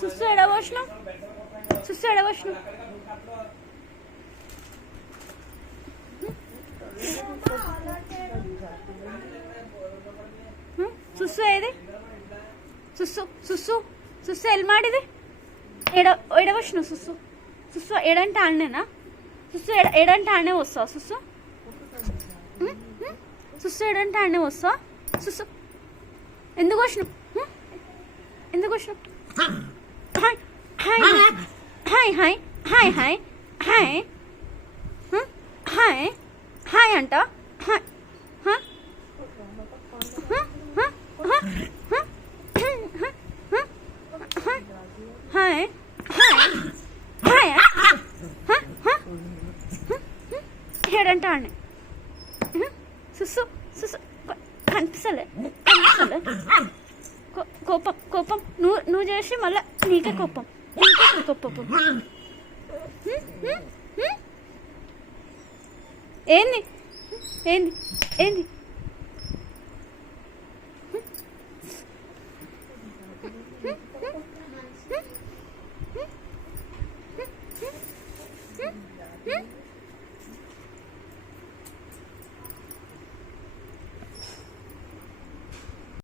సుస్సు ఎడబోసినావు, సుస్సు ఎడబోసినావు. సుస్సు ఏది? సుస్సు సుస్సు సుస్సు ఎల్ మాడిది ఎడబోసినావు. సుస్సు సుస్సు ఎడంటే ఆడనేనా? సుస్సు ఎడంటే ఆడనే వస్తావు. సుస్సు సుస్సు ఎడంటే ఆడనే వస్తావా? సుస్సు ఎందుకు వచ్చినావు? ఎందుకు వచ్చినావు? Hi hi hi hi hi hi hi hi hi అంట. హాయ్ హాయ్ హాయ్ ఏడంట ఆడనే. సుస్సు సుస్సు కనిపిస్తలే కనిపిస్తలే. కోపం కోపం నువ్వు చేసి మళ్ళీ నీకే కోపం, నీకే కోపం. ఏంది ఏంది ఏంది